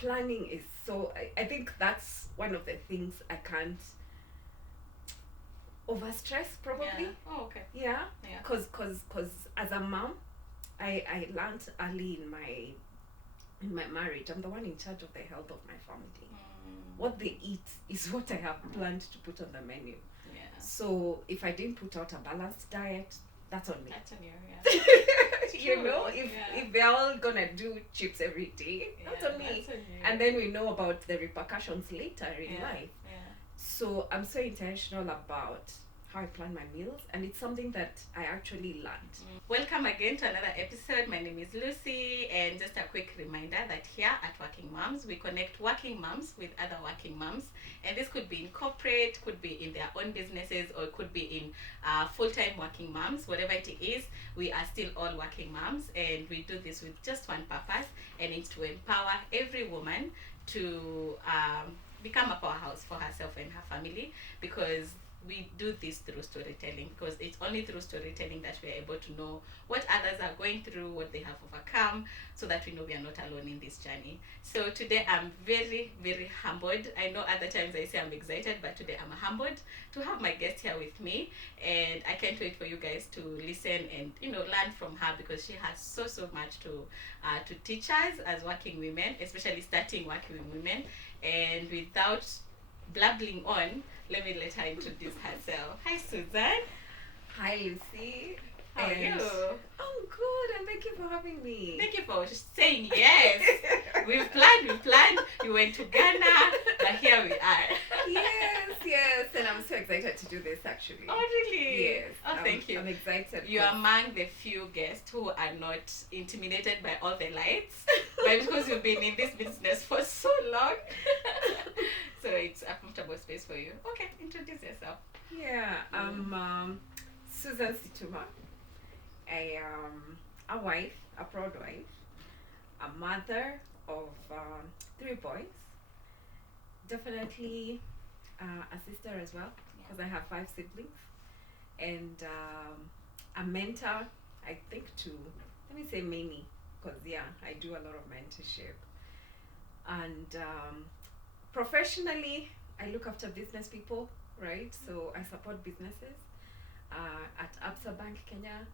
planning is so. I think that's one of the things I can't overstress probably. Yeah. Oh, okay. Yeah. Yeah. Cause as a mom, I learned early in my marriage. I'm the one in charge of the health of my family. What they eat is what I have planned to put on the menu. Yeah. So if I didn't put out a balanced diet, that's on me. That's on you. Yeah. You know, if they're all gonna do chips every day, that's on me. That's on you. And then we know about the repercussions later in life. Yeah. So I'm so intentional about how I plan my meals, and it's something that I actually learned. Welcome again to another episode. My name is Lucy, and just a quick reminder that here at Working Moms, we connect working moms with other working moms, and this could be in corporate, could be in their own businesses, or it could be in full-time working moms. Whatever it is, we are still all working moms, and we do this with just one purpose, and it's to empower every woman to become a powerhouse for herself and her family, because we do this through storytelling, because it's only through storytelling that we are able to know what others are going through, what they have overcome, so that we know we are not alone in this journey. So today I'm very, very humbled. I know other times I say I'm excited, but today I'm humbled to have my guest here with me, and I can't wait for you guys to listen and learn from her, because she has so much to teach us as working women, especially starting working women. And without blabbling on, let me let her introduce herself. Hi, Susan. Hi, Lucy. How are you? I'm good, and thank you for having me. Thank you for saying yes. We've planned. You went to Ghana, but here we are. Yes, and I'm so excited to do this actually. Oh, really? Yes. Oh, thank you. I'm excited. You're among the few guests who are not intimidated by all the lights, but because you've been in this business for so long. So it's a comfortable space for you. Okay, introduce yourself. Yeah, I'm Susan Situma. I am a wife, a proud wife, a mother of 3 boys. Definitely a sister as well, because I have 5 siblings. And a mentor, I think, to, let me say many, because I do a lot of mentorship. And professionally, I look after business people, right? So I support businesses at Absa Bank Kenya.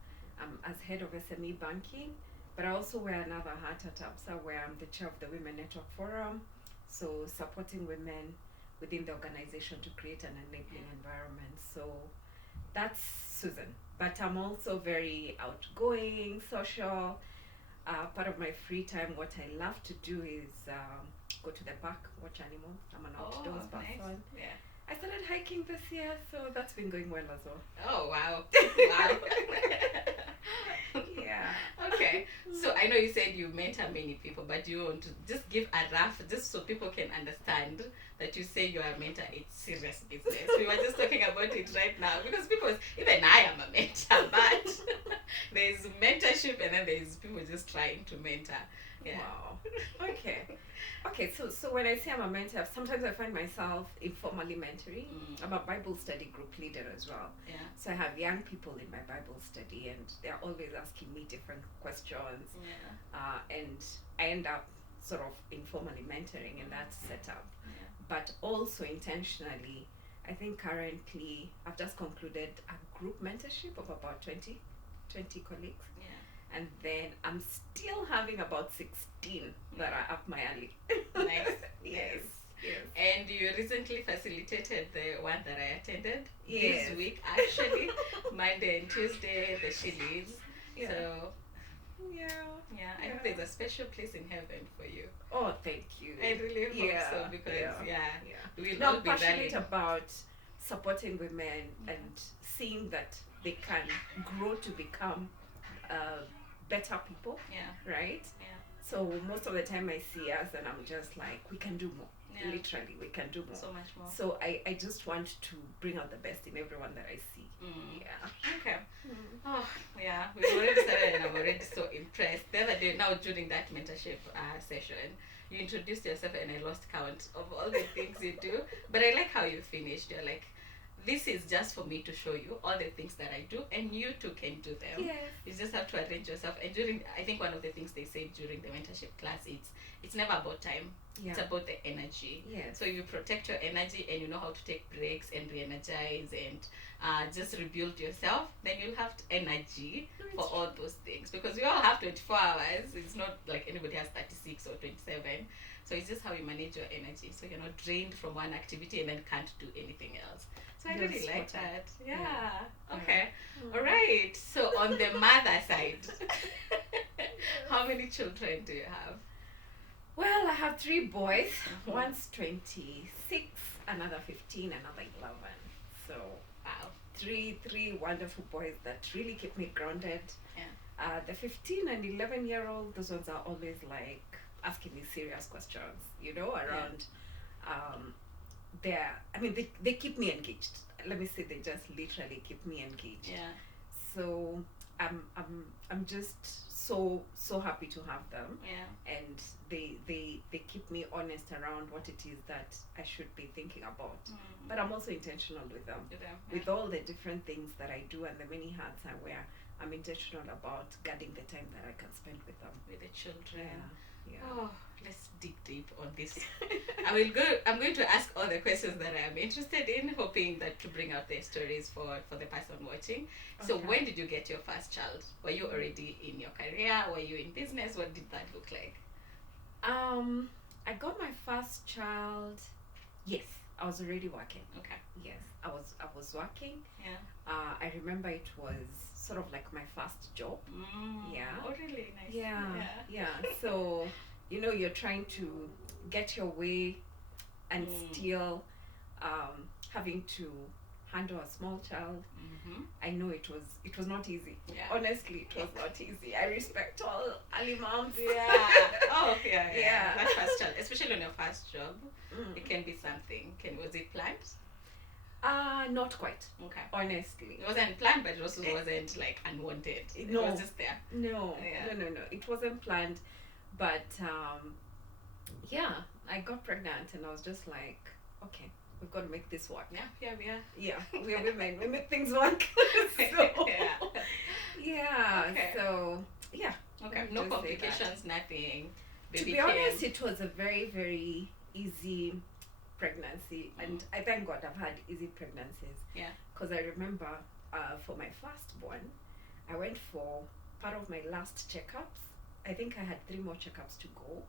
As head of SME banking, but I also wear another hat at Absa, where I'm the chair of the Women Network Forum, so supporting women within the organization to create an enabling environment. So that's Susan. But I'm also very outgoing, social. Part of my free time, what I love to do is go to the park, watch animals. I'm an outdoors person. Nice. Yeah. I started hiking this year, so that's been going well as well. Oh, wow. Wow. Yeah. Okay. So I know you said you mentor many people, but do you want to just give a rough, just so people can understand that you say you are a mentor, it's serious business. We were just talking about it right now, because even I am a mentor, but there's mentorship and then there's people just trying to mentor. Yeah. Wow. Okay, so when I say I'm a mentor, sometimes I find myself informally mentoring. I'm a Bible study group leader as well. Yeah. So I have young people in my Bible study, and they're always asking me different questions. Yeah. And I end up sort of informally mentoring in that setup. Yeah. But also intentionally, I think currently I've just concluded a group mentorship of about 20 colleagues. And then I'm still having about 16 that are up my alley. Nice. Yes. And you recently facilitated the one that I attended this week, actually. Monday and Tuesday, the She Leads. Yeah. So, I hope there's a special place in heaven for you. Oh, thank you. I really hope so, because, we'll all I'm be passionate rallying. about supporting women and seeing that they can grow to become better people, right? Yeah. So most of the time I see us and I'm just like, we can do more. Yeah. Literally, we can do more. So much more. So I just want to bring out the best in everyone that I see. Yeah. Okay. Oh, yeah. We've already started and I'm already so impressed. The other day, now during that mentorship session, you introduced yourself and I lost count of all the things you do. But I like how you finished. You're like, this is just for me to show you all the things that I do, and you too can do them. Yes. You just have to arrange yourself. And I think one of the things they say during the mentorship class, it's never about time. Yeah. It's about the energy. Yes. So you protect your energy and you know how to take breaks and re-energize and just rebuild yourself, then you'll have energy for all those things, because we all have 24 hours. It's not like anybody has 36 or 27. So it's just how you manage your energy, so you're not drained from one activity and then can't do anything else. So I really like that. Yeah. Okay. All right. So on the mother side, how many children do you have? Well, I have 3 boys. One's 26, another 15, another 11. So Wow. three wonderful boys that really keep me grounded. Yeah. The 15 and 11-year-old, those ones are always like asking me serious questions, around they keep me engaged. Let me say, they just literally keep me engaged. Yeah. So I'm just so happy to have them. Yeah. And they keep me honest around what it is that I should be thinking about. But I'm also intentional with them. With all the different things that I do and the many hats I wear, I'm intentional about guarding the time that I can spend with them. With the children. Yeah. Oh, let's dig deep on this. I'm going to ask all the questions that I am interested in, hoping that to bring out their stories for the person watching. So Okay. when did you get your first child? Were you already in your career? Were you in business? What did that look like? I got my first child. Yes, I was already working. Okay. Yes, I was working. Yeah. I remember it was sort of like my first job. Yeah. Oh, really nice. Yeah. So, you're trying to get your way and still having to handle a small child. I know it was not easy. Yeah. Honestly, it was not easy. I respect all Ali moms. Yeah. Oh, yeah. Yeah. That first child, especially on your first job, it can be something. Was it planned? Not quite. Okay. Honestly. It wasn't planned, but it also wasn't like unwanted. It No. was just there. No. Yeah. No. It wasn't planned. But yeah, I got pregnant and I was just like, okay, we've got to make this work. Yeah, we are. Yeah, we're women. We make things work. Yeah. Okay. So, yeah. Okay. Let me No just say complications, nothing. To be honest, it was a very, very easy pregnancy. And I thank God I've had easy pregnancies. Yeah. Because I remember for my firstborn, I went for part of my last checkups. I think I had 3 more checkups to go.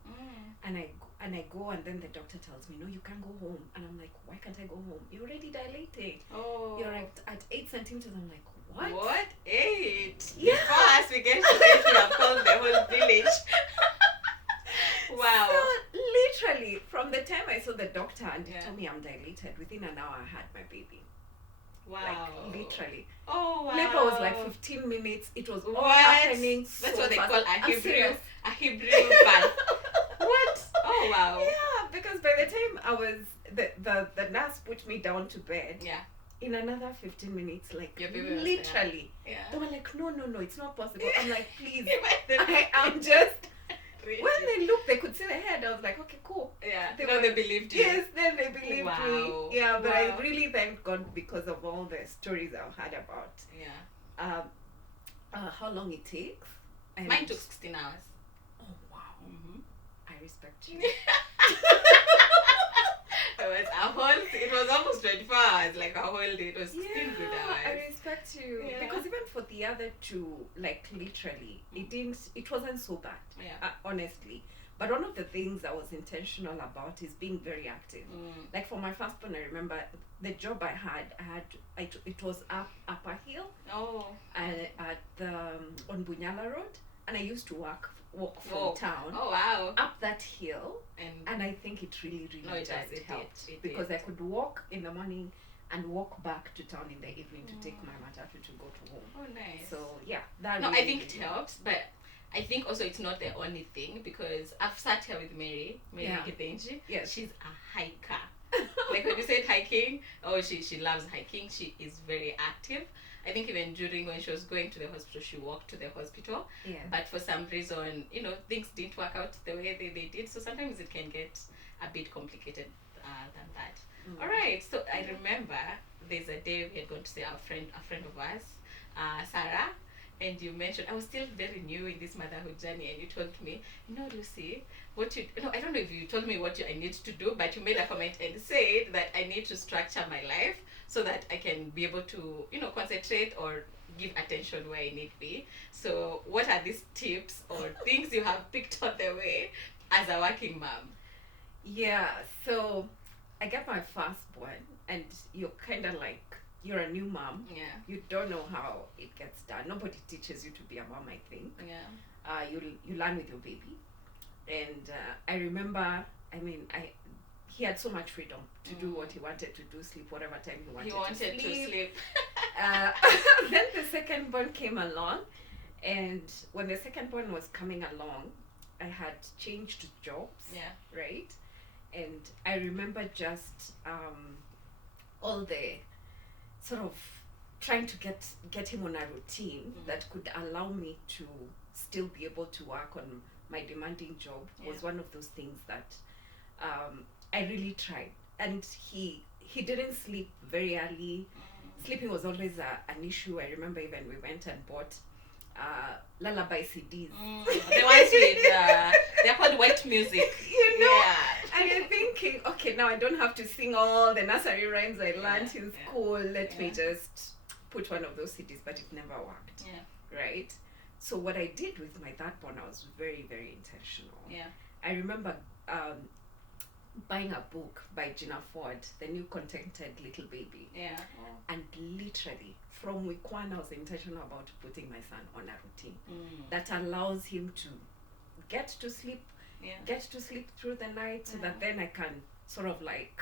And I go, and then the doctor tells me, no, you can't go home. And I'm like, why can't I go home? You're already dilating. Oh. You're like at 8 centimeters. I'm like, what? What? 8? Yeah. Before us, we get to 8, we have called the whole village. Wow. So literally, from the time I saw the doctor and he Yeah. told me I'm dilated, within an hour I had my baby. Wow. Like literally. Oh, wow. Labor was like 15 minutes. It was all What? happening. That's so what they fast. call a I'm Hebrew serious. birth. What? Oh, wow. Yeah, because by the time I was the nurse put me down to bed. Yeah. In another 15 minutes, like Your baby was literally. Yeah. They were like, no, it's not possible. I'm like, please, I I am just. When they looked, they could see the head. I was like, okay, cool. Yeah. They believed you. Yes, then they believed Wow. me. Yeah, but Wow. I really thank God because of all the stories I've had about Yeah. how long it takes. And Mine took 16 hours. Oh wow, I respect you. It was almost 24 hours, like a whole day. It was 16 good hours. I respect you because even for the other 2, like literally, it wasn't so bad. Yeah. Honestly. But one of the things I was intentional about is being very active. Like for my first one, I remember the job I had it was up Upper Hill. Oh. And at on Bunyala Road, and I used to walk from town Oh, wow. up that hill, And and I think it really it helped did. It because did. I could walk in the morning and walk back to town in the evening to take my matatu to go to home. Oh, nice. So yeah, that No, really I think it really helps, but I think also it's not the only thing, because I've sat here with Mary Githenji. Yes. She's a hiker. Like when you said hiking, she loves hiking. She is very active. I think even during when she was going to the hospital, she walked to the hospital. Yeah. But for some reason, things didn't work out the way they did. So sometimes it can get a bit complicated than that. All right. So I remember there's a day we had gone to see a friend of ours, Sarah. And you mentioned, I was still very new in this motherhood journey, and you told me, Lucy, I don't know if you told me what I need to do, but you made a comment and said that I need to structure my life so that I can be able to, concentrate or give attention where I need to be. So what are these tips or things you have picked on the way as a working mom? Yeah, so I got my firstborn, and you're kind of like, you're a new mom. Yeah. You don't know how it gets done. Nobody teaches you to be a mom, I think. Yeah. You learn with your baby. And I remember, he had so much freedom to do what he wanted to do, sleep whatever time he wanted to sleep. Then the second born came along, and when the second born was coming along, I had changed jobs. Yeah. Right? And I remember just all the sort of trying to get him on a routine that could allow me to still be able to work on my demanding job was one of those things that I really tried. And he didn't sleep very early. Sleeping was always an issue. I remember even we went and bought lullaby CDs. The ones with they're called white music. And you're thinking, okay, now I don't have to sing all the nursery rhymes I learned in school. Let me just put one of those CDs, but it never worked. Right? So what I did with my third born, I was very, very intentional. I remember buying a book by Gina Ford, The New Contented Little Baby. And literally, from week one, I was intentional about putting my son on a routine that allows him to get to sleep through the night, so that then I can sort of like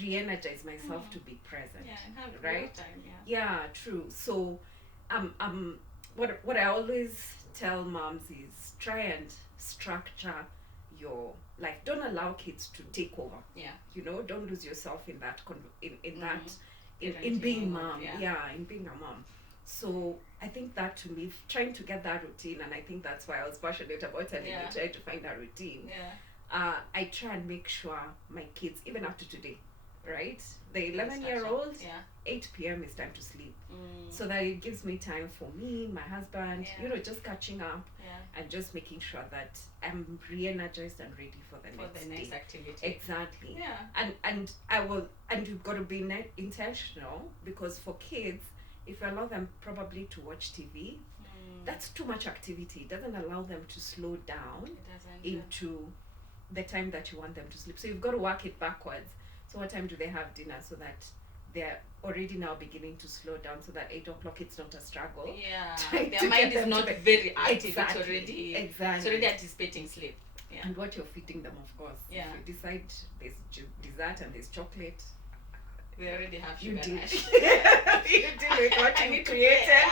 re-energize myself to be present. And have right? Time, True. So what I always tell moms is try and structure your life. Don't allow kids to take over. Don't lose yourself in that in being mom. In being a mom. So I think that to me, trying to get that routine, and I think that's why I was passionate about telling you, trying to find that routine. I try and make sure my kids, even up to today, right? The 11-year-old, 8 p.m. is time to sleep. So that it gives me time for me, my husband, just catching up and just making sure that I'm re-energized and ready for the next activity. Exactly. And you've got to be intentional, because for kids, if you allow them probably to watch TV, that's too much activity. It doesn't allow them to slow down into the time that you want them to sleep. So you've got to work it backwards. So what time do they have dinner, so that they're already now beginning to slow down, so that 8 o'clock it's not a struggle. Their mind is not very active. Exactly. It's already anticipating sleep. And what you're feeding them, of course. If you decide there's dessert and there's chocolate, they already have sugar rush. You deal with what you created.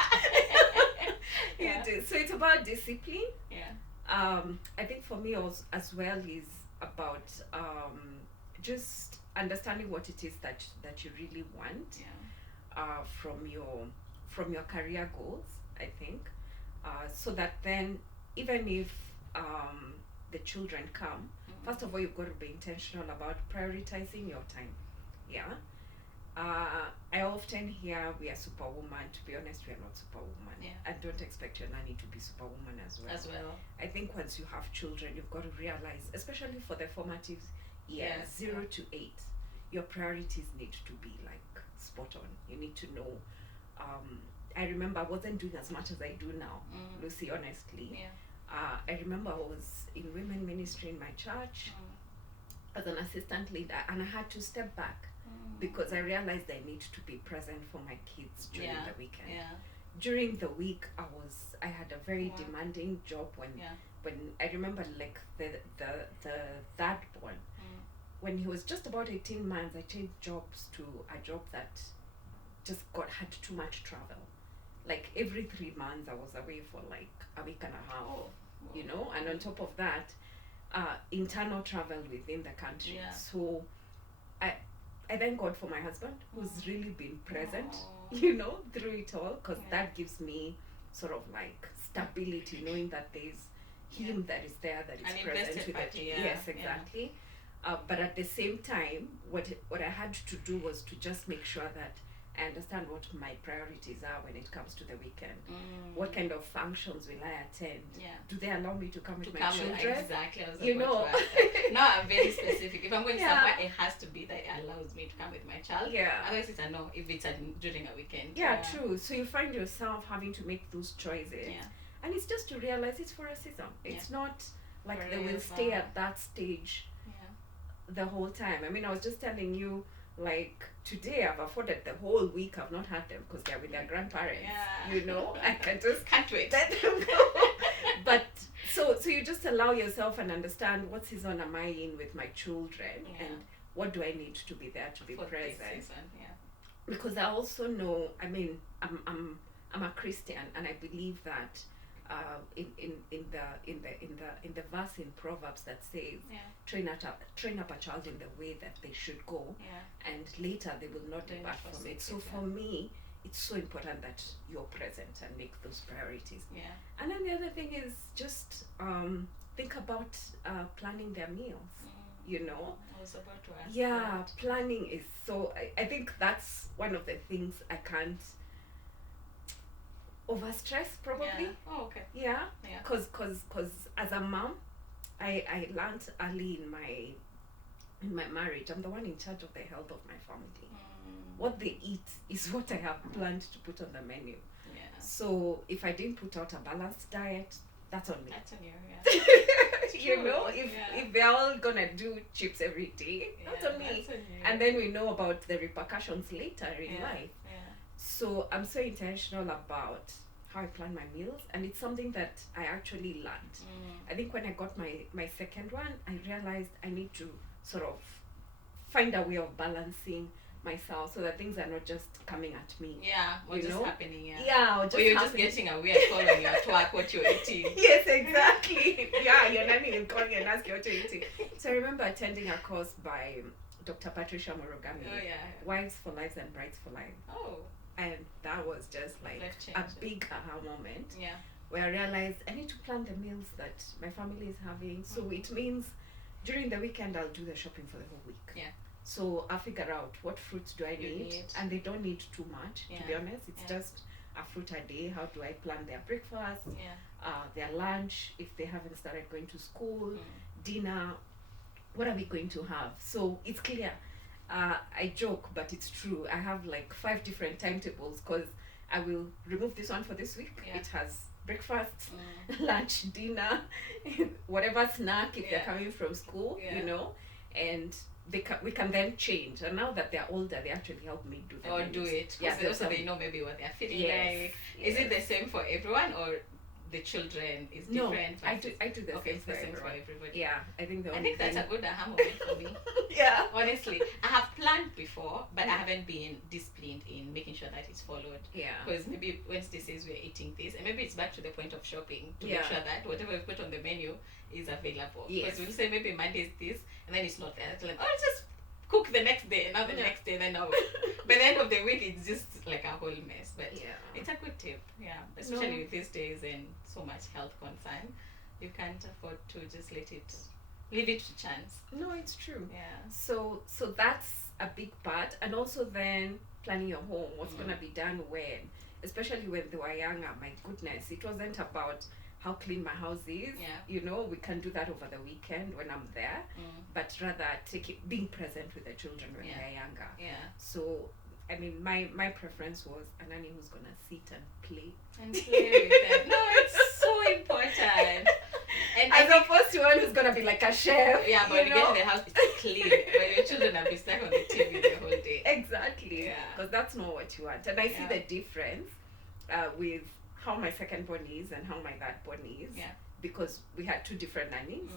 You do. So it's about discipline. I think for me also, as well, is about just understanding what it is that you really want from your career goals, I think, so that then even if the children come, first of all, you've got to be intentional about prioritizing your time. I often hear we are superwoman. To be honest, we are not superwoman. And don't expect your nanny to be superwoman as well. I think once you have children, you've got to realize, especially for the formative years, 0 to 8, your priorities need to be like spot on. You need to know. I remember I wasn't doing as much as I do now, Lucy, honestly. I remember I was in women ministry in my church as an assistant leader, and I had to step back because I realized I need to be present for my kids during the weekend. During the week, I had a very demanding job when I remember, like the third born, when he was just about 18 months, I changed jobs to a job that just had too much travel. Like every 3 months I was away for like a week and a half, and on top of that, internal travel within the country. So I thank God for my husband, who's really been present, Oh. through it all, because Yeah. that gives me sort of like stability, knowing that there's him that is there, that is An present invested with party, it. yeah, Yes, yeah. exactly. But at the same time, what I had to do was to just make sure that I understand what my priorities are when it comes to the weekend. What kind of functions will I attend? Yeah. Do they allow me to come with To my come with, children? exactly. I was You about know. to ask that. Now I'm very specific. If I'm going Yeah. somewhere, it has to be that it allows me to come with my child. Yeah. Otherwise, it's a no. If it's during a weekend. Yeah, true. So you find yourself having to make those choices. Yeah. And it's just to realize it's for a season. It's not like they will stay Forever. at that stage Yeah. the whole time. I mean, I was just telling you, like, today I've afforded the whole week. I've not had them because they're with their grandparents. Yeah. I can just Can't wait. let them go. But so you just allow yourself and understand what season am I in with my children, Yeah. and what do I need to be there to be For this present. season, yeah. Because I also know, I mean, I'm a Christian, and I believe that in the verse in Proverbs that says, Yeah. train up a child in the way that they should go, Yeah. and later they will not They will depart not from it. forsake So it, for me, it's so important that you're present and make those priorities. Yeah. And then the other thing is just think about planning their meals. I was about to ask. Yeah, that. planning is so. I think that's one of the things I can't overstress, probably. Yeah. Oh, okay. Yeah, Yeah. cause as a mom, I learned early in my marriage. I'm the one in charge of the health of my family. What they eat is what I have planned to put on the menu. Yeah. So if I didn't put out a balanced diet, that's on me. That's on you. Yeah. If they're all gonna do chips every day, that's on me. That's on you. And then we know about the repercussions later in Yeah. life. Yeah. So I'm so intentional about how I plan my meals, and it's something that I actually learned. I think when I got my second one, I realized I need to sort of find a way of balancing myself so that things are not just coming at me. Yeah. Or You just know? happening. Yeah. Yeah, or Or you're just happening. getting a weird call when you're at work what you're eating. Yes, exactly. Yeah, your nanny will call you and ask you what you're eating. So I remember attending a course by Dr. Patricia Morogami, Oh yeah. Wives for Lives and Brides for Life. Oh. And that was just like a Life-changing. big aha moment Yeah. where I realized I need to plan the meals that my family is having. So it means during the weekend I'll do the shopping for the whole week. Yeah. So I'll figure out what fruits do I You need, need. and they don't need too much, to be Yeah. honest. It's Yeah. just a fruit a day. How do I plan their breakfast, Yeah. their lunch if they haven't started going to school, dinner, what are we going to have? So it's clear. I joke, but it's true. I have like 5 different timetables because I will remove this one for this week. Yeah. It has breakfast, lunch, dinner, whatever snack if they're Yeah. coming from school, Yeah. and we can then change. And now that they're older, they actually help me do the Or menus. do it. Yeah, Because also they'll they know maybe what they're feeling Yes, like. Is it the yes. same for everyone or the children is No, different? I do the Okay, same it's for the same for everyone. everybody. Yeah, I think the I only think that's thing. a good aha moment for me. Yeah. Honestly, I have planned before, but I Yeah. haven't been disciplined in making sure that it's followed. Yeah. Because maybe Wednesday says we're eating this, and maybe it's back to the point of shopping to Yeah. make sure that whatever we put on the menu is available. Yes. Because we'll say maybe Monday is this, and then it's not there. It's like, oh, just cook the next day, and now the Yeah. next day, then now. By the end of the week, it's just like a whole mess. But Yeah. it's a good tip, yeah. Especially No. with these days and so much health concern, you can't afford to just leave it to chance. No, it's true. Yeah. So that's a big part, and also then planning your home, what's gonna be done when, especially when they were younger. My goodness, it wasn't about how clean my house is. Yeah. We can do that over the weekend when I'm there, but rather being present with the children when Yeah. they're younger. Yeah. So I mean, my preference was a nanny who's gonna sit and play. And play with them. No, it's so important. And As opposed to one who's gonna be like a chef. yeah, but when you get in the house, it's clean. But your children have been stuck on the TV the whole day. Exactly. Yeah. Because that's not what you want. And I see Yeah. the difference with how my second born is and how my third born is. Yeah. Because we had 2 different nannies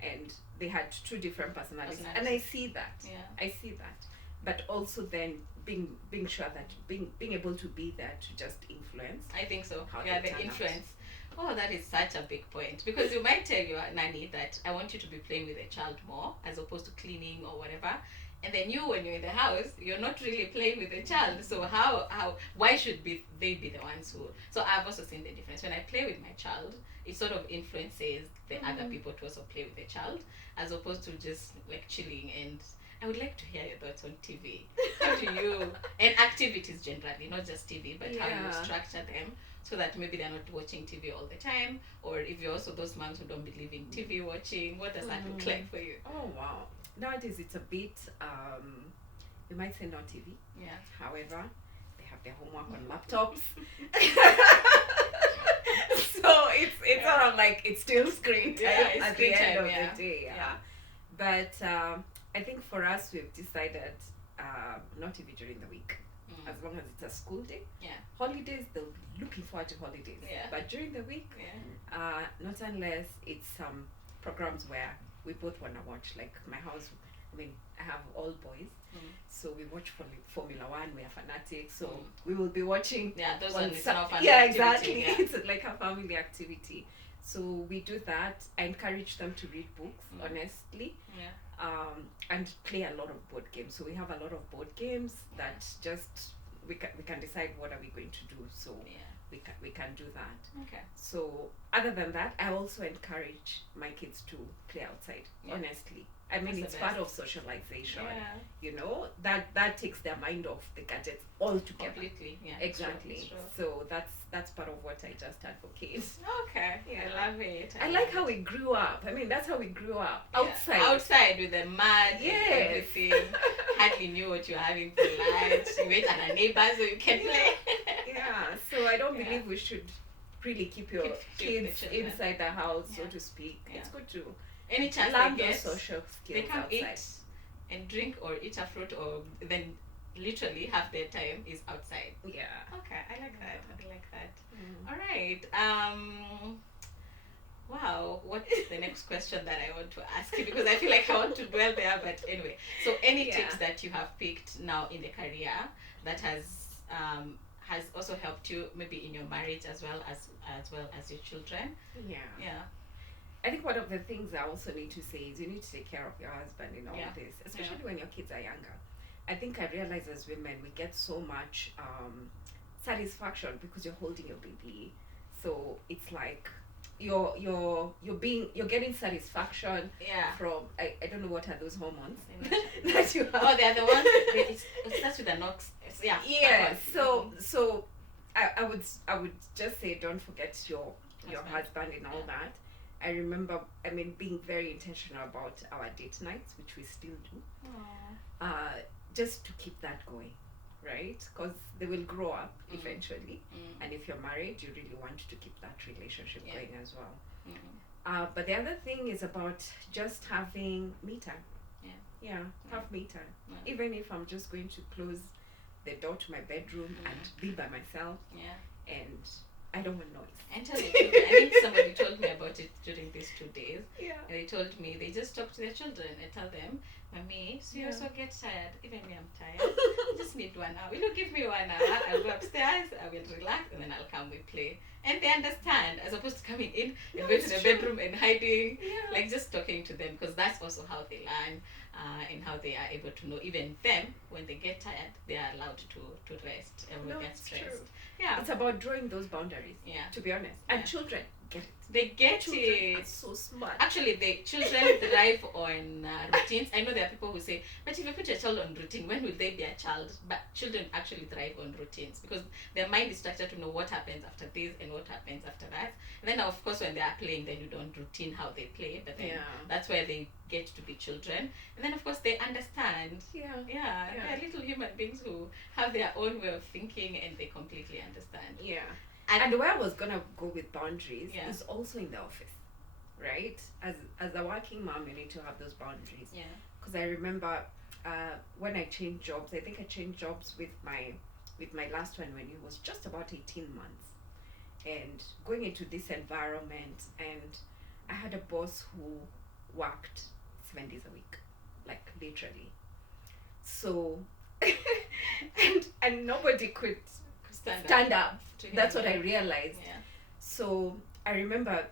and they had 2 different personalities. And I Personalities. see that. Yeah. I see that. But also then being sure that being able to be there to just influence. I think so. How Yeah, they the turn out. influence. Oh, that is such a big point, because you might tell your nanny that I want you to be playing with the child more as opposed to cleaning or whatever, and then you, when you're in the house, you're not really playing with the child. So why should they be the ones who? So I've also seen the difference. When I play with my child, it sort of influences the other people to also play with the child, as opposed to just like chilling. And I would like to hear your thoughts on TV. How do you, and activities generally, not just TV, but how you structure them so that maybe they're not watching TV all the time, or if you're also those moms who don't believe in TV watching, what does that look like for you? Oh wow. Nowadays it's a bit, you might say no TV. Yeah. However, they have their homework on laptops. So it's sort of like it's still screen time at the end of the day. Yeah. But I think for us we've decided not TV during the week. As long as it's a school day. Yeah. Holidays, they'll be looking forward to holidays. Yeah. But during the week, not unless it's some programs where we both want to watch. Like my house, I mean, I have all boys. So we watch Formula One, we are fanatics. So we will be watching. Yeah, those ones are not Yeah, exactly. Yeah. It's like a family activity. So we do that. I encourage them to read books, honestly. Yeah. And play a lot of board games. So we have a lot of board games that just we can decide what are we going to do. So we can do that. Okay. So other than that, I also encourage my kids to play outside. Honestly, I mean, it's part of socialization. You know, that takes their mind off the gadgets altogether. Completely. Yeah. Exactly. So that's part of what I just advocate. Okay. I love it. I like how we grew up. I mean, that's how we grew up. Outside. Outside with the mud and everything. Hardly knew what you were having for lunch. You wait at a neighbor so you can play. So I don't believe we should really keep your kids inside the house, so to speak. It's good to any chance learn they get, those social skills they come outside. Eat and drink or eat a fruit, or then literally half their time is outside. Okay, I like that. All right. Wow, what's the next question that I want to ask you? Because I feel like I want to dwell there, but anyway. So any tips that you have picked now in the career that has also helped you maybe in your marriage as well as your children? I think one of the things I also need to say is you need to take care of your husband in all of this, especially when your kids are younger. I think I realize as women we get so much satisfaction because you're holding your baby. So it's like you're getting satisfaction from I don't know what are those hormones that you have. Oh, they're the ones. It starts with a nox. So I would just say don't forget your husband and all that. I remember, being very intentional about our date nights, which we still do, just to keep that going, right? Because they will grow up eventually, and if you're married, you really want to keep that relationship going as well. But the other thing is about just having me time. Have me time. Even if I'm just going to close the door to my bedroom and be by myself, and I don't want noise. And tell the children. I think somebody told me about it during these 2 days. And they told me they just talk to their children and tell them, Mommy, so you also get tired. Even me, I'm tired. I just need 1 hour. Will you give me 1 hour? I'll go upstairs, I will relax, and then I'll come, we play. And they understand, as opposed to coming in and going to the bedroom and hiding. Like just talking to them, because that's also how they learn and how they are able to know. Even them, when they get tired, they are allowed to rest and will get stressed. True. It's about drawing those boundaries, to be honest. And children get it. They get children it. Are so smart. Actually, the children thrive on routines. I know there are people who say, but if you put your child on routine, when will they be a child? But children actually thrive on routines because their mind is structured to know what happens after this and what happens after that. And then, of course, when they are playing, then you don't routine how they play. But then that's where they get to be children. And then, of course, they understand. They're little human beings who have their own way of thinking and they completely understand. And where I was gonna go with boundaries is also in the office, right? As a working mom, you need to have those boundaries. Because I remember when I changed jobs. I think I changed jobs with my last one when he was just about 18 months, and going into this environment, and I had a boss who worked 7 days a week, like literally. So and nobody could stand up. That's what I realized. So I remember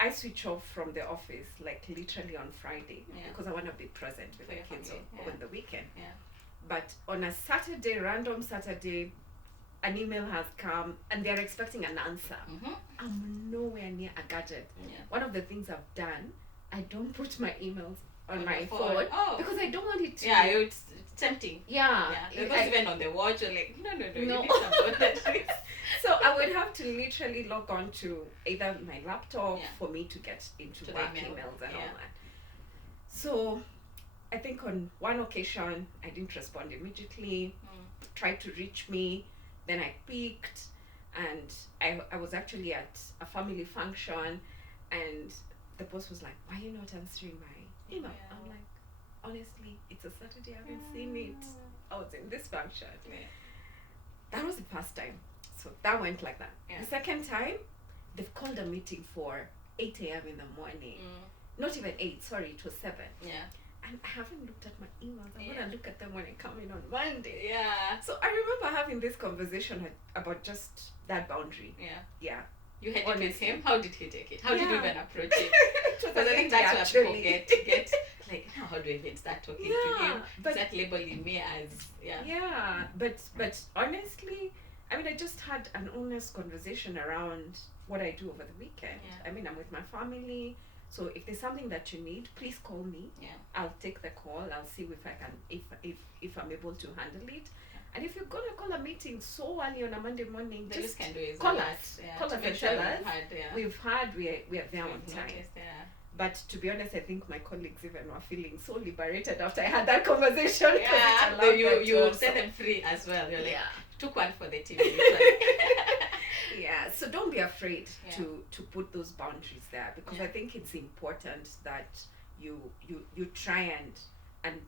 I switch off from the office like literally on Friday because I want to be present with For the your kids family, on the weekend. Yeah. But on a Saturday, random Saturday, an email has come and they're expecting an answer. Mm-hmm. I'm nowhere near a gadget. Yeah. One of the things I've done, I don't put my emails on my your phone Oh. because I don't want it to. Yeah, it's tempting. Yeah. It was even on the watch. You're like, no. You No. need some boundaries. So I would have to literally log on to either my laptop for me to get into To the work email. emails and all that. So I think on one occasion I didn't respond immediately, tried to reach me, then I picked, and I was actually at a family function, and the boss was like, why are you not answering my email? Yeah. I'm like, honestly, it's a Saturday, I haven't seen it. I was in this function. Yeah. That was the first time. So that went like that. Yeah. The second time, they've called a meeting for 8 a.m. in the morning. Not even 8, sorry, it was 7. Yeah. And I haven't looked at my emails. I'm Yeah. going to look at them when I come in on Monday. Yeah. So I remember having this conversation about just that boundary. Yeah. Yeah. You had it with Honestly. him. How did he take it? How did you even approach it? It was Because I think that's where people get like, now how do I even start talking to him? but Start labeling me as but honestly, I mean, I just had an honest conversation around what I do over the weekend. Yeah. I mean, I'm with my family, so if there's something that you need, please call me. Yeah. I'll take the call. I'll see if I can, if I'm able to handle it. And if you're gonna call a meeting so early on a Monday morning, They just can do is call alert. us. Yeah. Call to us make and sure tell you've us. had, we're there on we've time. noticed, But to be honest, I think my colleagues even were feeling so liberated after I had that conversation. Yeah, because you set them free as well. You're like, took one for the team. Yeah, so don't be afraid Yeah. to put those boundaries there, because Yeah. I think it's important that you try and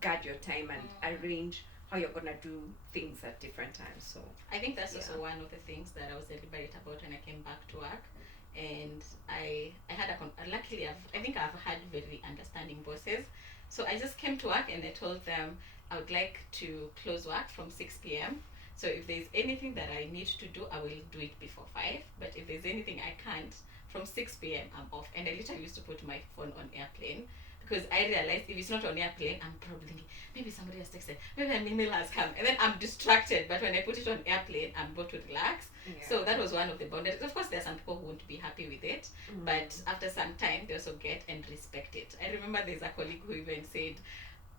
guard your time and arrange how you're gonna do things at different times. So I think that's also one of the things that I was deliberate about when I came back to work. And I had luckily I think I've had very understanding bosses, so I just came to work and I told them I would like to close work from 6 p.m. So if there's anything that I need to do, I will do it before 5, but if there's anything I can't, from 6 p.m. I'm off. And I literally used to put my phone on airplane, because I realized if it's not on airplane, I'm probably, maybe somebody has texted, maybe an email has come, and then I'm distracted. But when I put it on airplane, I'm able to relax. So that was one of the boundaries. Of course, there are some people who won't be happy with it, but after some time, they also get and respect it. I remember there's a colleague who even said,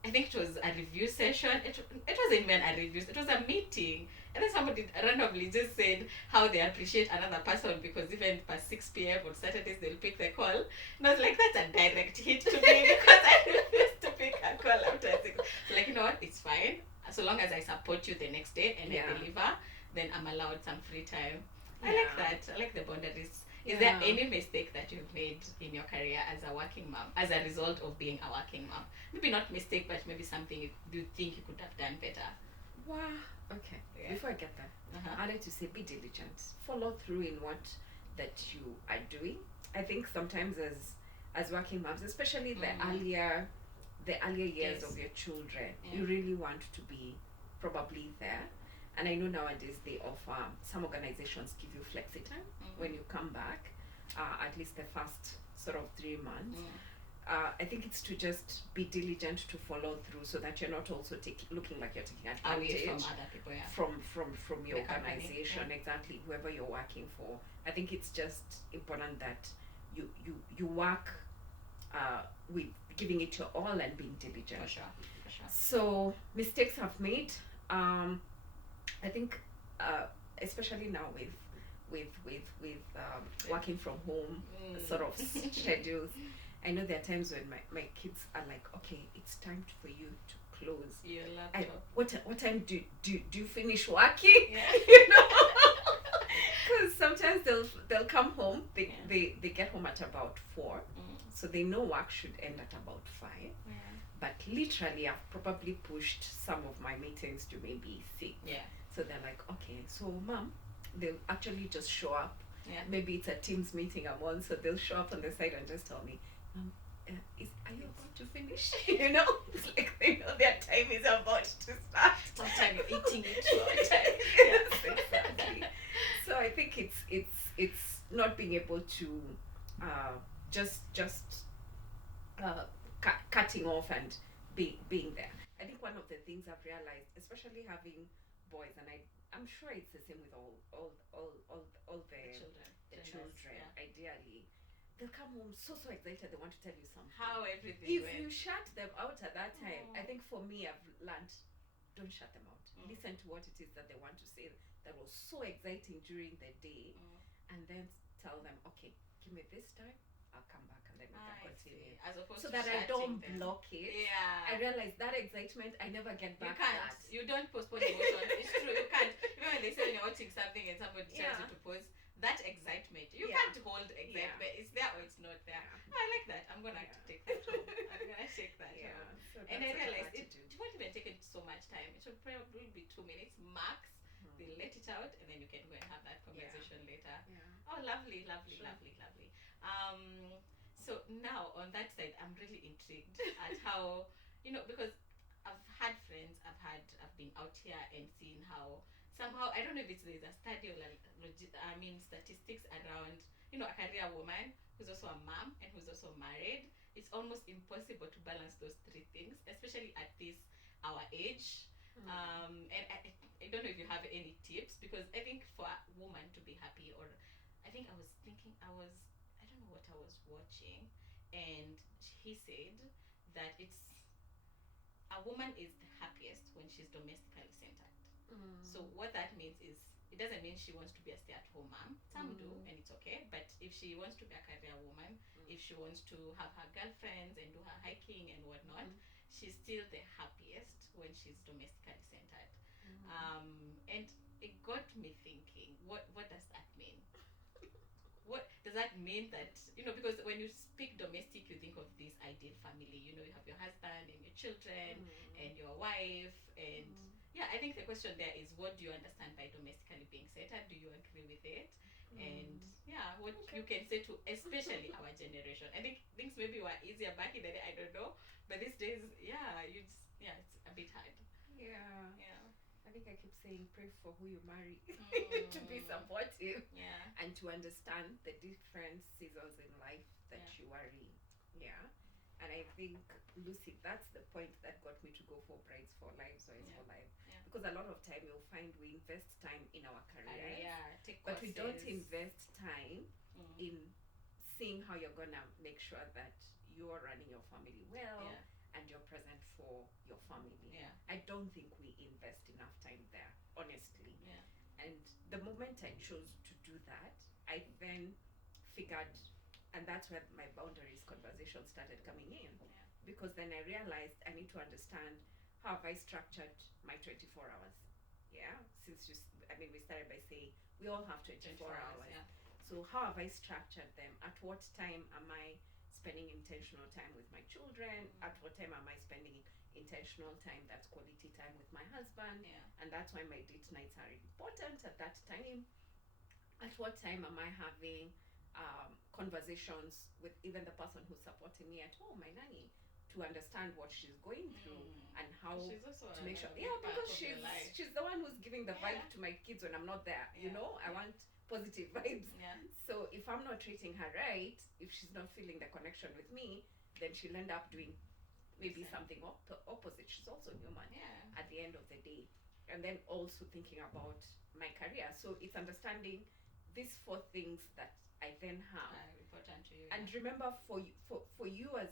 I think it was a review session. It wasn't even a review, it was a meeting. And then somebody randomly just said how they appreciate another person because even past 6 p.m. on Saturdays, they'll pick the call. And I was like, that's a direct hit to me because I refuse to pick a call after 6. So like, you know what, it's fine. So long as I support you the next day and I deliver, then I'm allowed some free time. I like that. I like the boundaries. Is there any mistake that you've made in your career as a working mom, as a result of being a working mom? Maybe not mistake, but maybe something you think you could have done better. Wow. Okay. Yeah. Before I get there, I like to say be diligent. Follow through in what that you are doing. I think sometimes as working moms, especially the earlier years of your children, you really want to be probably there. And I know nowadays they offer, some organizations give you flexi time when you come back, at least the first sort of 3 months. I think it's to just be diligent to follow through, so that you're not also looking like you're taking advantage from other people, from your the organization, company, exactly, whoever you're working for. I think it's just important that you work with giving it your all and being diligent. For sure. So mistakes I've made, I think, especially now with working from home sort of schedules, I know there are times when my kids are like, okay, it's time for you to close your laptop. What time do you finish working? Yeah. You know, because sometimes they'll come home, they get home at about 4, so they know work should end at about 5. But literally, I've probably pushed some of my meetings to maybe 6. So they're like, okay, so mom, they'll actually just show up. Maybe it's a Teams meeting I'm on, so they'll show up on the side and just tell me, are you about to finish? You know, it's like they know their time is about to start. What time you're eating it? Yes, exactly. So I think it's not being able to just cutting off and being there. I think one of the things I've realized, especially having boys, and I'm sure it's the same with all the children. Yeah. Ideally, they'll come home so excited. They want to tell you something. How everything If went. you shut them out at that time, I Oh. think for me, I've learned, don't shut them out. Mm. Listen to what it is that they want to say that was so exciting during the day, and then tell them, okay, give me this time, I'll come back, and then we can continue. As opposed So to that I don't shutting them. block it. Yeah. I realize that excitement, I never get You back can't. that. You don't postpone emotions. It's true. You can't. Even when they say when you're watching something and somebody tells Yeah. you to pause, that excitement, you Yeah. can't hold excitement. Yeah. It's there or it's not there. Yeah. Oh, I like that. I'm gonna Yeah. take that home. I'm gonna take that Yeah. home. So And I that's what I've realized had it to do. won't even take it so much time. It should probably be 2 minutes max. They let it out and then you can go and have that conversation later. Yeah. Oh, lovely, lovely, Sure. lovely, lovely. So now on that side, I'm really intrigued at how, because I've had friends, I've been out here and seen how somehow, I don't know if there's a study or statistics around, a career woman who's also a mom and who's also married. It's almost impossible to balance those three things, especially at this our age. And I don't know if you have any tips, because I think for a woman to be happy, or I think I was thinking, I don't know what I was watching, and he said that a woman is the happiest when she's domestically centered. So what that means is, it doesn't mean she wants to be a stay-at-home mom. Some do, and it's okay. But if she wants to be a career woman, if she wants to have her girlfriends and do her hiking and whatnot, she's still the happiest when she's domestically centered. And it got me thinking, what does that mean? What does that mean? That, because when you speak domestic, you think of this ideal family. You have your husband and your children and your wife, and I think the question there is, what do you understand by domestically being centered? Do you agree with it? And what you can say to especially our generation. I think things maybe were easier back in the day, I don't know, but these days, it's a bit hard. Yeah. Yeah. I think I keep saying, pray for who you marry to be Mm. supportive Yeah. and to understand the different seasons in life that Yeah. you are in. Yeah. And I think, Lucy, that's the point that got me to go for Brides for Life, so it's Yeah. for life. Yeah. Because a lot of time you'll find we invest time in our careers, Take but we don't courses. invest time in seeing how you're gonna make sure that you're running your family well and you're present for your family. Yeah. I don't think we invest enough time there, honestly. Yeah. And the moment I chose to do that, I then figured, and that's where my boundaries conversation started coming in. Yeah. Because then I realized I need to understand, how have I structured my 24 hours? Yeah, since we started by saying we all have 24 hours. Yeah. So how have I structured them? At what time am I spending intentional time with my children? At what time am I spending intentional time that's quality time with my husband? Yeah. And that's why my date nights are important at that time. At what time am I having conversations with even the person who's supporting me at home, my nanny, to understand what she's going through and how She's also to make sure. a Yeah, big part because of your life. she's the one who's giving the Yeah. vibe to my kids when I'm not there. You Yeah. know, I want positive vibes. Yeah. So if I'm not treating her right, if she's not feeling the connection with me, then she'll end up doing maybe Same. something opposite. She's also human Yeah. at the end of the day. And then also thinking about my career. So it's understanding these 4 things that I then have. Important to you. And remember, for you as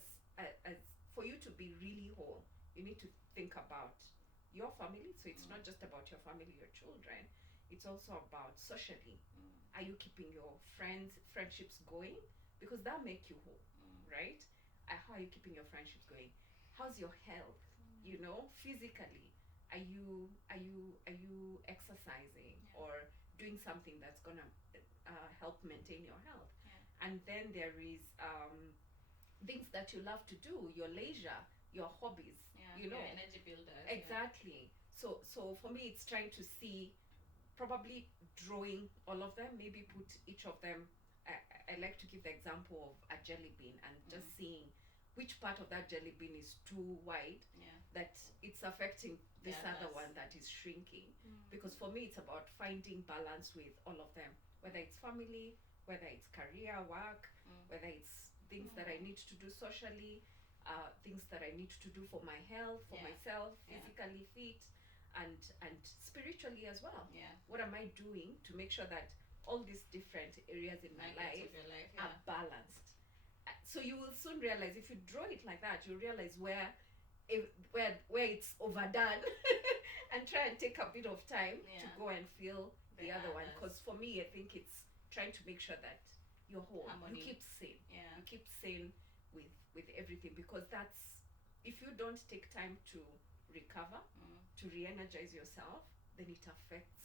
for you to be really whole, you need to think about your family. So it's not just about your family, your children. It's also about socially. Are you keeping your friendships going? Because that make you whole, right? How are you keeping your friendships going? How's your health? You know, physically, are you exercising or doing something that's gonna help maintain your health? And then there is things that you love to do, your leisure, your hobbies. You know, your energy builders. exactly. So for me, it's trying to see, probably drawing all of them, maybe put each of them. I like to give the example of a jelly bean and just seeing which part of that jelly bean is too wide that it's affecting this other one that is shrinking. Because for me, it's about finding balance with all of them, whether it's family, whether it's career, work, whether it's things that I need to do socially, things that I need to do for my health, for myself, physically fit, and spiritually as well. What am I doing to make sure that all these different areas in my life are balanced? So you will soon realize, if you draw it like that, you'll realize where it's overdone and try and take a bit of time to go and feel the other one. Because for me, I think it's trying to make sure that you're whole. You keep sane. You keep sane with everything, because that's, if you don't take time to recover, to re-energize yourself, then it affects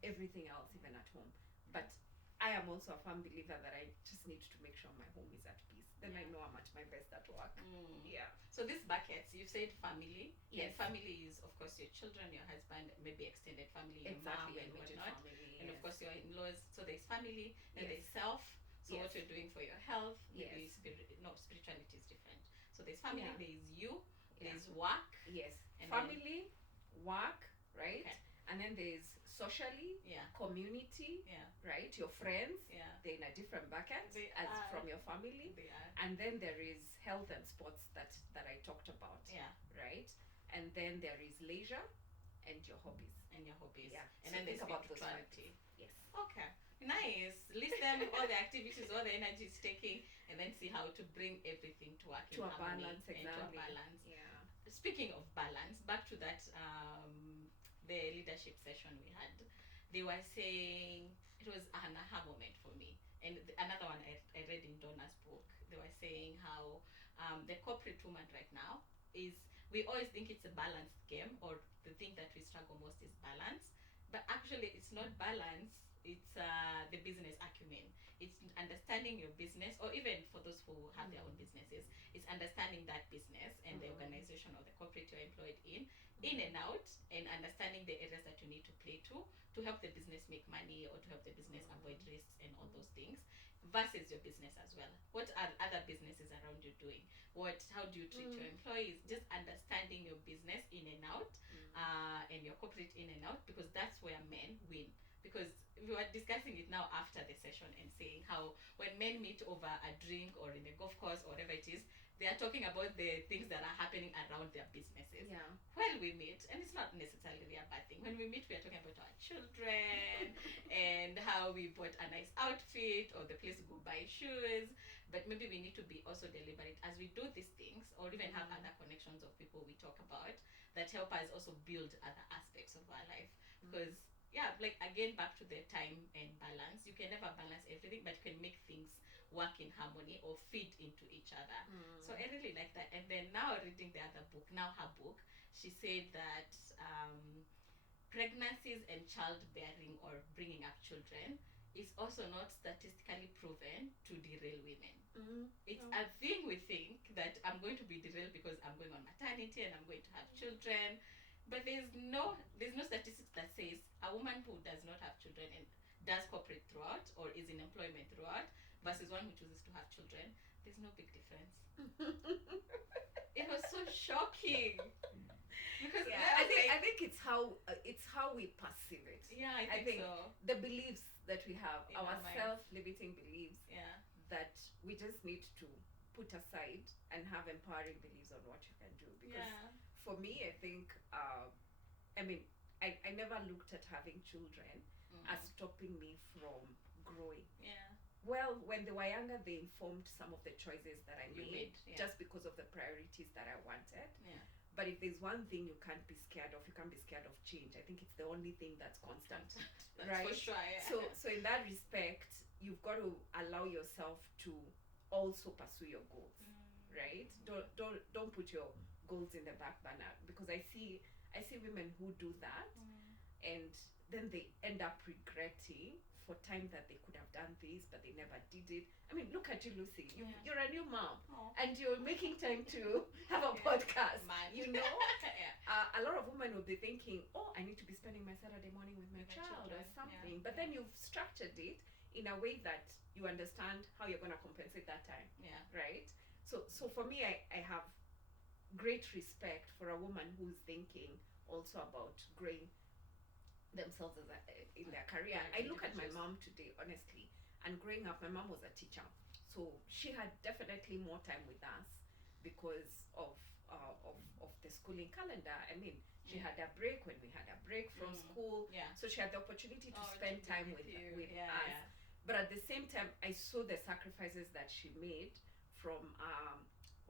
everything else, even at home. But I am also a firm believer that I just need to make sure my home is at peace. Then I know I'm at my best at work. So these buckets, you said family. And family is, of course, your children, your husband, maybe extended family, your mom and whatnot. And of course, your in-laws. So there's family, then there's self. So what you're doing for your health, maybe spirituality is different. So there's family, there's you, there's work. And family, work, right? Okay. And then there's socially, community, right? Your friends, they're in a different bucket from your family. And then there is health and sports that I talked about, right? And then there is leisure and your hobbies. And so then there's about spirituality. Okay. Nice. List them, all the activities, all the energy it's taking, and then see how to bring everything to work to in a harmony balance, and to a balance. Speaking of balance, back to that the leadership session we had, they were saying, it was an aha moment for me. And another one I read in Donna's book, they were saying how the corporate woman right now is, we always think it's a balanced game, or the thing that we struggle most is balance, but actually it's not balance. It's the business acumen. It's understanding your business, or even for those who have their own businesses, it's understanding that business and the organization or the corporate you're employed in and out, and understanding the areas that you need to play to help the business make money, or to help the business avoid risks and all those things, versus your business as well. What are other businesses around you doing? How do you treat your employees? Just understanding your business in and out, and your corporate in and out, because that's where men win. Because we were discussing it now after the session and saying how when men meet over a drink or in a golf course or whatever it is, they are talking about the things that are happening around their businesses. When we meet, and it's not necessarily a bad thing, when we meet we are talking about our children and how we bought a nice outfit or the place to go buy shoes. But maybe we need to be also deliberate as we do these things, or even have other connections of people we talk about that help us also build other aspects of our life. Because like again, back to the time and balance. You can never balance everything, but you can make things work in harmony or feed into each other. So I really like that. And then now reading the other book, now her book, she said that pregnancies and childbearing or bringing up children is also not statistically proven to derail women. It's a thing we think that I'm going to be derailed because I'm going on maternity and I'm going to have children. But there's no statistics that says a woman who does not have children and does corporate throughout or is in employment throughout versus one who chooses to have children, there's no big difference. It was so shocking. Because I think it's how we perceive it. I think so. The beliefs that we have, our self-limiting beliefs, that we just need to put aside and have empowering beliefs on what you can do. Because for me, I think, I never looked at having children as stopping me from growing. Well, when they were younger, they informed some of the choices that I made just because of the priorities that I wanted. But if there's one thing you can't be scared of, you can't be scared of change. I think it's the only thing that's constant. That's for sure. So in that respect, you've got to allow yourself to also pursue your goals, right? Don't put your goals in the back burner, because I see women who do that, and then they end up regretting for time that they could have done this, but they never did it. I mean, look at you, Lucy. You're a new mom, and you're making time to have a podcast. You know, a lot of women will be thinking, "Oh, I need to be spending my Saturday morning with my child or something." But then you've structured it in a way that you understand how you're going to compensate that time. Right? So for me, I have great respect for a woman who's thinking also about growing themselves in their career. I look at my mom today, honestly. And growing up, my mom was a teacher, so she had definitely more time with us because of the schooling calendar. I mean, she had a break when we had a break from school, so she had the opportunity to spend time with us. Yeah. But at the same time, I saw the sacrifices that she made from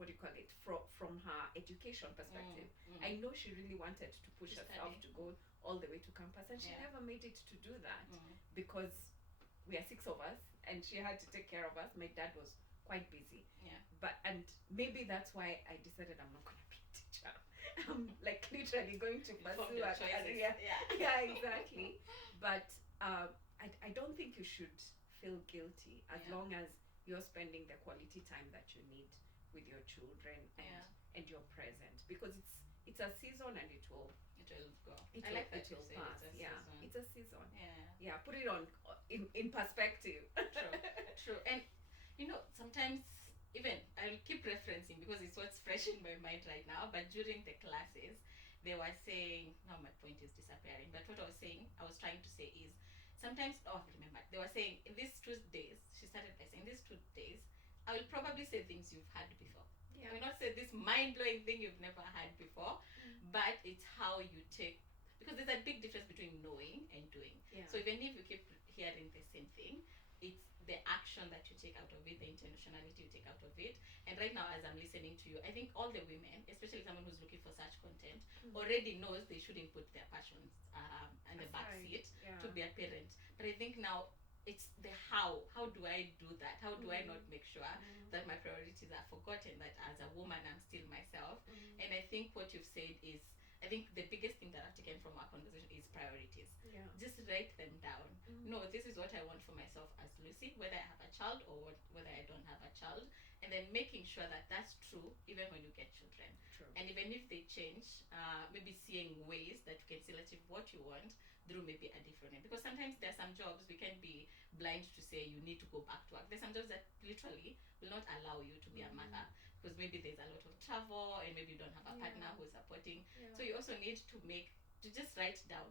what do you call it, from her education perspective. I know she really wanted to push herself to go all the way to campus, and she never made it to do that because we are 6 of us and she had to take care of us. My dad was quite busy, but and maybe that's why I decided I'm not gonna be a teacher. I'm like literally going to pursue a career. Yeah, exactly. But I don't think you should feel guilty as long as you're spending the quality time that you need with your children and you're present, because it's a season and it will go. I like that you say pass. It's a season. Put it on in perspective. True. And you know, sometimes even I'll keep referencing because it's what's fresh in my mind right now, but during the classes they were saying, now my point is disappearing, but what I was trying to say is sometimes, I remember, they were saying in these 2 days, she started by saying, in these 2 days I will probably say things you've heard before. I will not say this mind-blowing thing you've never heard before, but it's how you take, because there's a big difference between knowing and doing. So even if you keep hearing the same thing, it's the action that you take out of it, the intentionality you take out of it. And right now, as I'm listening to you, I think all the women, especially someone who's looking for such content, already knows they shouldn't put their passions in the back seat to be a parent. But I think now it's the how do I do that, how do I not make sure that my priorities are forgotten, that as a woman I'm still myself. And I think what you've said is, I think the biggest thing that I've taken from our conversation is priorities. Just write them down. No, this is what I want for myself as Lucy, whether I have a child or whether I don't have a child, and then making sure that that's true even when you get children. And even if they change, maybe seeing ways that you can still achieve what you want through maybe a different way. Because sometimes there are some jobs we can be blind to say you need to go back to work. There's some jobs that literally will not allow you to be a mother because maybe there's a lot of travel and maybe you don't have a partner who's supporting. So you also need to just write down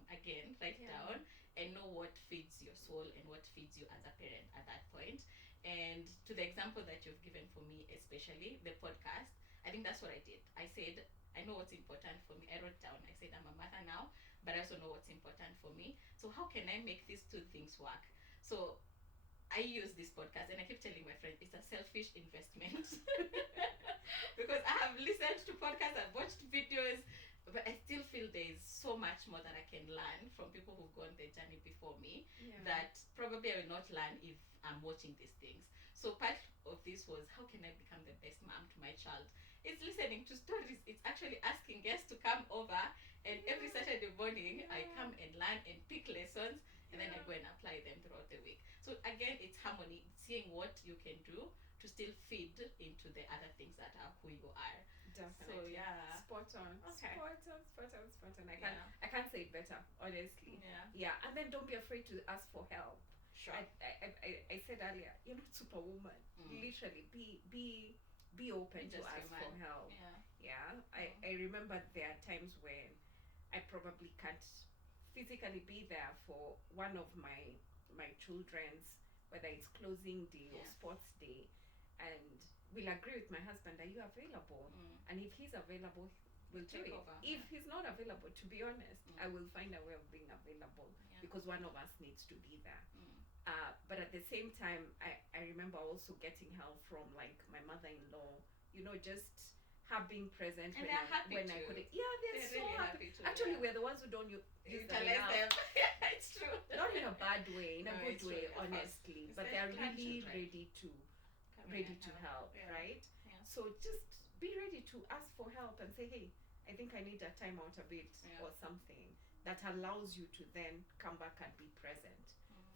and know what feeds your soul and what feeds you as a parent at that point. And to the example that you've given for me, especially the podcast, I think that's what I did. I said, I know what's important for me. I wrote down, I said, I'm a mother now, but I also know what's important for me. So how can I make these 2 things work? So I use this podcast, and I keep telling my friends it's a selfish investment because I have listened to podcasts, I've watched videos, but I still feel there's so much more that I can learn from people who've gone the journey before me that probably I will not learn if I'm watching these things. So part of this was, how can I become the best mom to my child? It's listening to stories. It's actually asking guests to come over, and every Saturday morning I come and learn and pick lessons, and then I go and apply them throughout the week. So again, it's harmony, seeing what you can do to still feed into the other things that are who you are. Definitely. So spot on. Okay. Spot on. I can't say it better, honestly. And then don't be afraid to ask for help. Sure. I said earlier, you're not superwoman. Literally, be open to ask for help. I remember there are times when I probably can't physically be there for one of my children's, whether it's closing day or sports day, and we'll agree with my husband, are you available? And if he's available, we'll do it. If he's not available, to be honest, I will find a way of being available because one of us needs to be there. But at the same time, I remember also getting help from like my mother-in-law, just her being present and when I couldn't. They're so really happy. too, Actually, we're the ones who don't utilize them. It's true. Not in a bad way, in a good way, true, honestly. But they're really ready to help, right? So just be ready to ask for help and say, hey, I think I need a time out a bit or something that allows you to then come back and be present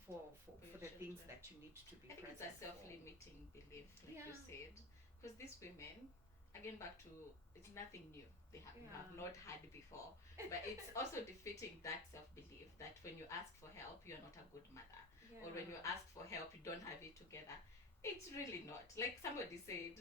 for the things that you need to be present. I think it's a self-limiting belief, like you said, because these women, again back to, it's nothing new they have not had before, but it's also defeating that self-belief that when you ask for help you're not a good mother, or when you ask for help you don't have it together. It's really not. Like somebody said,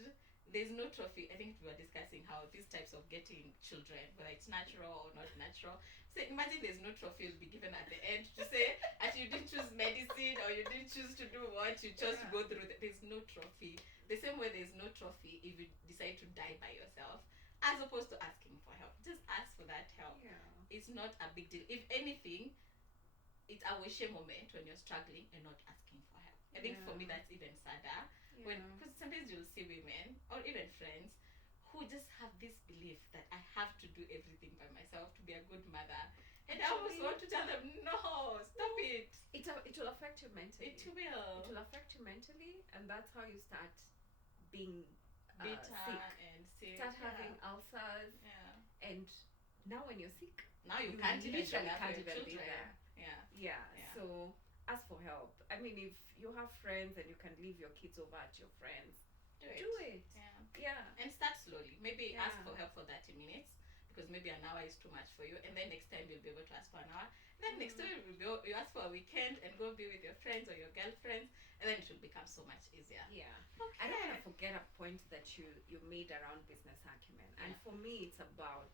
there's no trophy. I think we were discussing how these types of getting children, whether it's natural or not natural, So imagine there's no trophy you'll be given at the end to say that you didn't choose medicine or you didn't choose to do what you chose to go through. There's no trophy. The same way there's no trophy if you decide to die by yourself, as opposed to asking for help. Just ask for that help. Yeah. It's not a big deal. If anything, it's a wishy moment when you're struggling and not asking for help. I think for me that's even sadder. Because sometimes you'll see women or even friends who just have this belief that I have to do everything by myself to be a good mother. And I always want to tell them, no, stop it. It will affect you mentally. It will. It will affect you mentally, and that's how you start being bitter sick. and sick. Start having ulcers. Yeah. And now when you're sick, now you can't even be there. Yeah. So ask for help. I mean, if you have friends and you can leave your kids over at your friends, do it. Yeah. And start slowly. Maybe ask for help for 30 minutes, because maybe an hour is too much for you, and then next time you'll be able to ask for an hour. And then next time you ask for a weekend and go be with your friends or your girlfriends, and then it will become so much easier. Yeah. Okay. I don't want to forget a point that you made around business acumen. And for me, it's about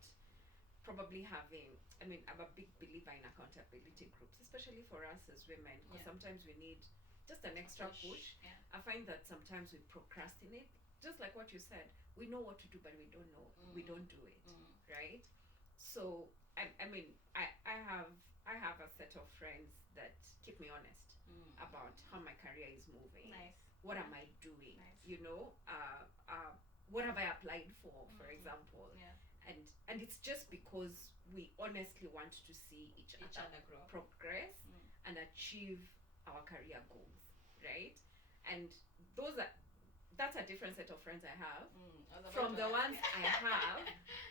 probably having, I mean, I'm a big believer in accountability groups, especially for us as women, because sometimes we need just an extra push. I find that sometimes we procrastinate, just like what you said. We know what to do, but we don't know. We don't do it, right? So I mean, I have a set of friends that keep me honest about how my career is moving. Nice. What am I doing? Nice. You know, what have I applied for example? And it's just because we honestly want to see each other grow, progress, and achieve our career goals, right? And that's a different set of friends I have from the ones I have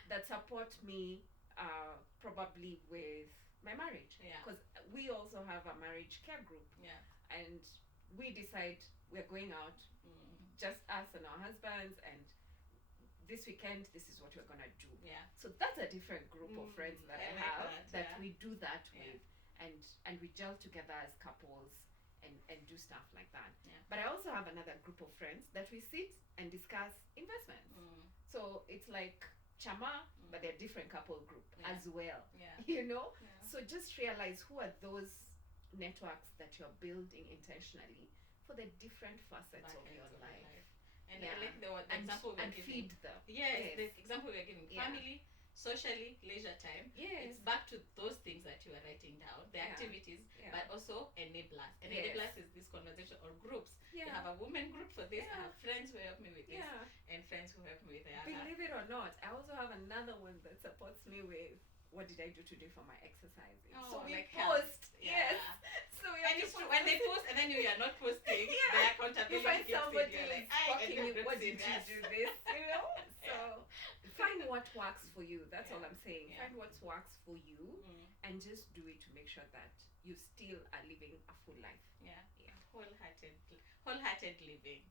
that support me probably with my marriage. Because we also have a marriage care group. And we decide we're going out, just us and our husbands, and this weekend this is what we're gonna do. So that's a different group of friends that I have that we do that with, and we gel together as couples and do stuff like that. But I also have another group of friends that we sit and discuss investments. So it's like chama, but they're different couple group as well. You know? So just realize who are those networks that you're building intentionally for the different facets of your life. And I like the example we're giving. Feed them. Yes, the example we're giving. Family, socially, leisure time. It's back to those things that you are writing down, the activities, but also enablers. And enablers is this conversation or groups. You have a women group for this, I have friends who help me with this, and friends who help me with the other. Believe it or not, I also have another one that supports me with what did I do today for my exercising. So we like post. So we and when they post and then you are not posting, the accountability you find somebody like, fucking you, what did you do this? You know? So find what works for you. That's all I'm saying. Find what works for you and just do it to make sure that you still are living a full life. Wholehearted living.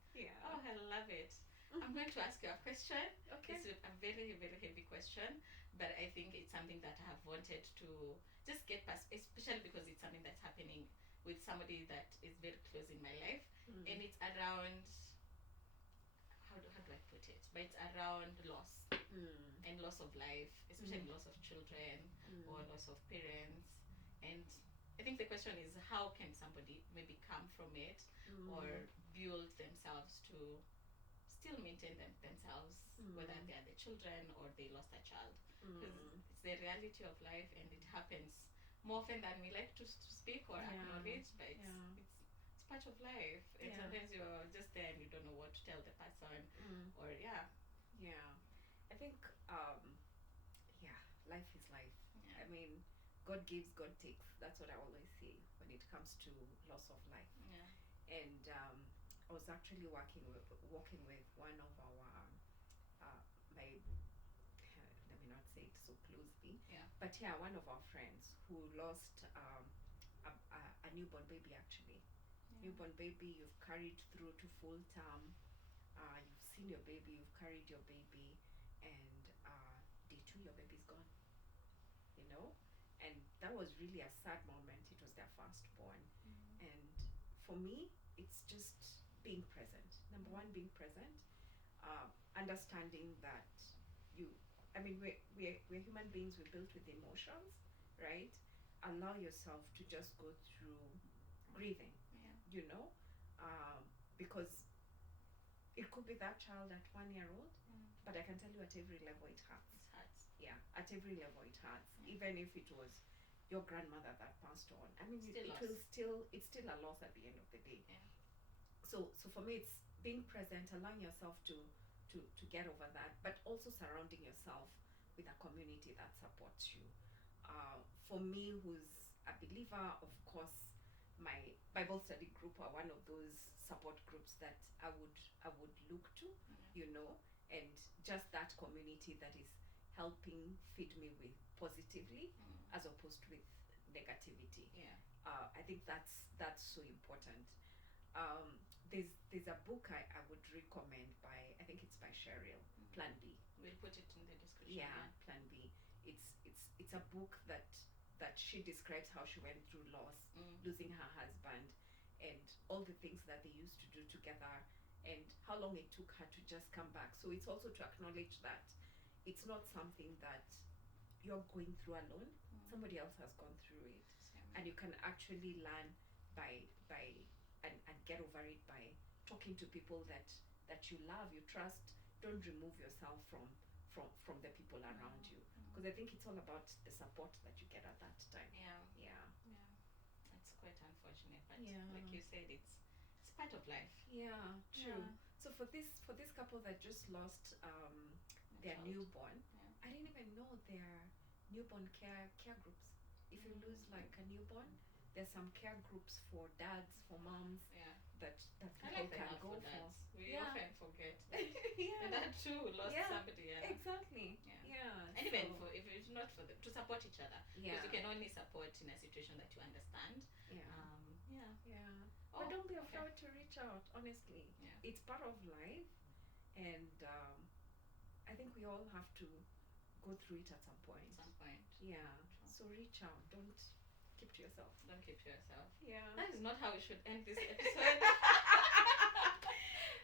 Oh, I love it. I'm going to ask you a question. It's a very, very heavy question, but I think it's something that I have wanted to just get past, especially because it's something that's happening with somebody that is very close in my life. And it's around, how do I put it? But it's around loss and loss of life, especially loss of children or loss of parents. And I think the question is, how can somebody maybe come from it or build themselves to still maintain themselves, whether they are the children or they lost a child. Because it's the reality of life, and it happens more often than we like to speak or acknowledge, but it's part of life. And sometimes you're just there and you don't know what to tell the person. Or I think life is life. I mean, God gives, God takes. That's what I always say when it comes to loss of life. And I was actually working with one of our let me not say it so closely, but one of our friends who lost a newborn baby actually. Newborn baby you've carried through to full term. You've seen your baby, you've carried your baby, and day 2 your baby's gone. You know, and that was really a sad moment. It was their firstborn, and for me, it's just being present. Number one, being present, understanding that we're human beings. We're built with emotions, right? Allow yourself to just go through grieving, Yeah. Because it could be that child at 1 year old, Mm. but I can tell you at every level it hurts. It hurts. Yeah, at every level it hurts. Yeah. Even if it was your grandmother that passed on. I mean, it's still a loss at the end of the day. Yeah. So for me, it's being present, allowing yourself to get over that, but also surrounding yourself with a community that supports you. For me, who's a believer, of course, my Bible study group are one of those support groups that I would look to, and just that community that is helping feed me with positively as opposed with negativity. Yeah. I think that's so important. There's a book I would recommend by, I think it's by Cheryl, Plan B. We'll put it in the description. Yeah, Plan B. It's a book that she describes how she went through loss, losing her husband, and all the things that they used to do together, and how long it took her to just come back. So it's also to acknowledge that it's not something that you're going through alone. Somebody else has gone through it, and you can actually learn by and get over it by talking to people that you love, you trust. Don't remove yourself from the people around you, because I think it's all about the support that you get at that time. Yeah. It's quite unfortunate, but Yeah. like you said, it's part of life. Yeah, true. Yeah. So for this couple that just lost their child. newborn, Yeah. I didn't even know there are newborn care groups. If you lose like a newborn, there's some care groups for dads, for moms, Yeah. that I people like the can help go for for. dads. We Yeah. often forget. Yeah. And that too lost Yeah. somebody. Yeah. Exactly. Yeah. Yeah. And even so- if it's not for them, to support each other. Yeah. Because you can only support in a situation that you understand. Yeah. Yeah. Yeah. Oh, But don't be okay. afraid to reach out, honestly. Yeah. It's part of life, and I think we all have to go through it at some point. At some point. Yeah. True. So reach out. Don't keep to yourself. Don't keep to yourself. Yeah. That is not how we should end this episode.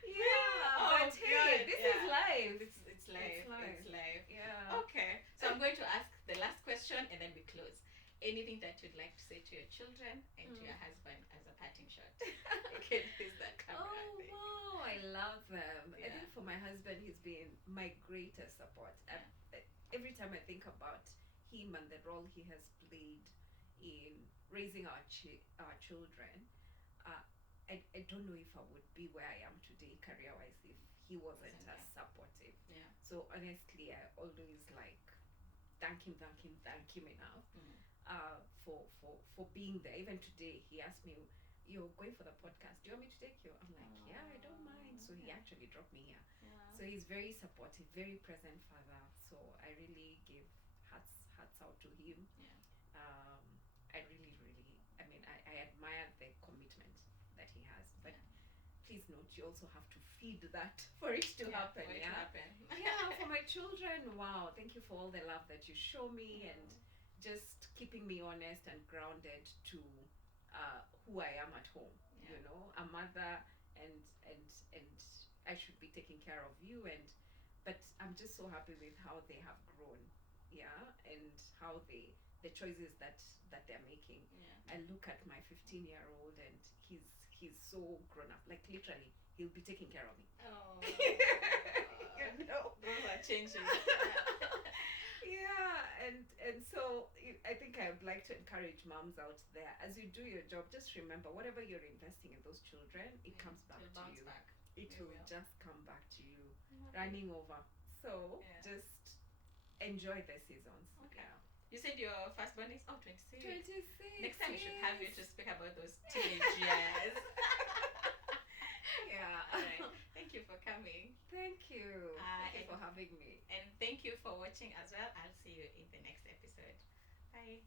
Yeah. Oh, But hey, God, this yeah. is life. It's life. life. It's life. Yeah. Okay. So I'm going to ask the last question and then we close. Anything that you'd like to say to your children and to your husband as a parting shot? You can use that camera. Oh thing. wow, I love them. I Yeah. think for my husband, he's been my greatest support. Every time I think about him and the role he has played in raising our children, I don't know if I would be where I am today career-wise if he wasn't as supportive. Yeah. So honestly, I always thank him enough. For being there. Even today, he asked me, "You're going for the podcast. Do you want me to take you?" I'm like, "Yeah, I don't mind." So he actually dropped me here. Yeah. So he's very supportive, very present father. So I really give hats out to him. Yeah. I really, I mean, I admire the commitment that he has. But please note, you also have to feed that for it to happen. For it to Yeah. happen. Yeah, for my children, wow, thank you for all the love that you show me and just keeping me honest and grounded to who I am at home. Yeah. A mother, and I should be taking care of you, but I'm just so happy with how they have grown, and how the choices that they're making. Yeah. I look at my 15-year-old and he's so grown up, like literally he'll be taking care of me. Oh. Those are changing. Yeah, and so I think I'd like to encourage moms out there, as you do your job, just remember whatever you're investing in those children, it comes back to you. Back. It It will will. just come back to you, running over. So just enjoy the seasons. Okay. Yeah. You said your firstborn is 26. 26. Next time we should have you to yes. speak about those teenage years. Yeah. All right. Thank you for coming. Thank you. Thank you and- for having me. And thank you for watching as well. I'll see you in the next episode. Bye.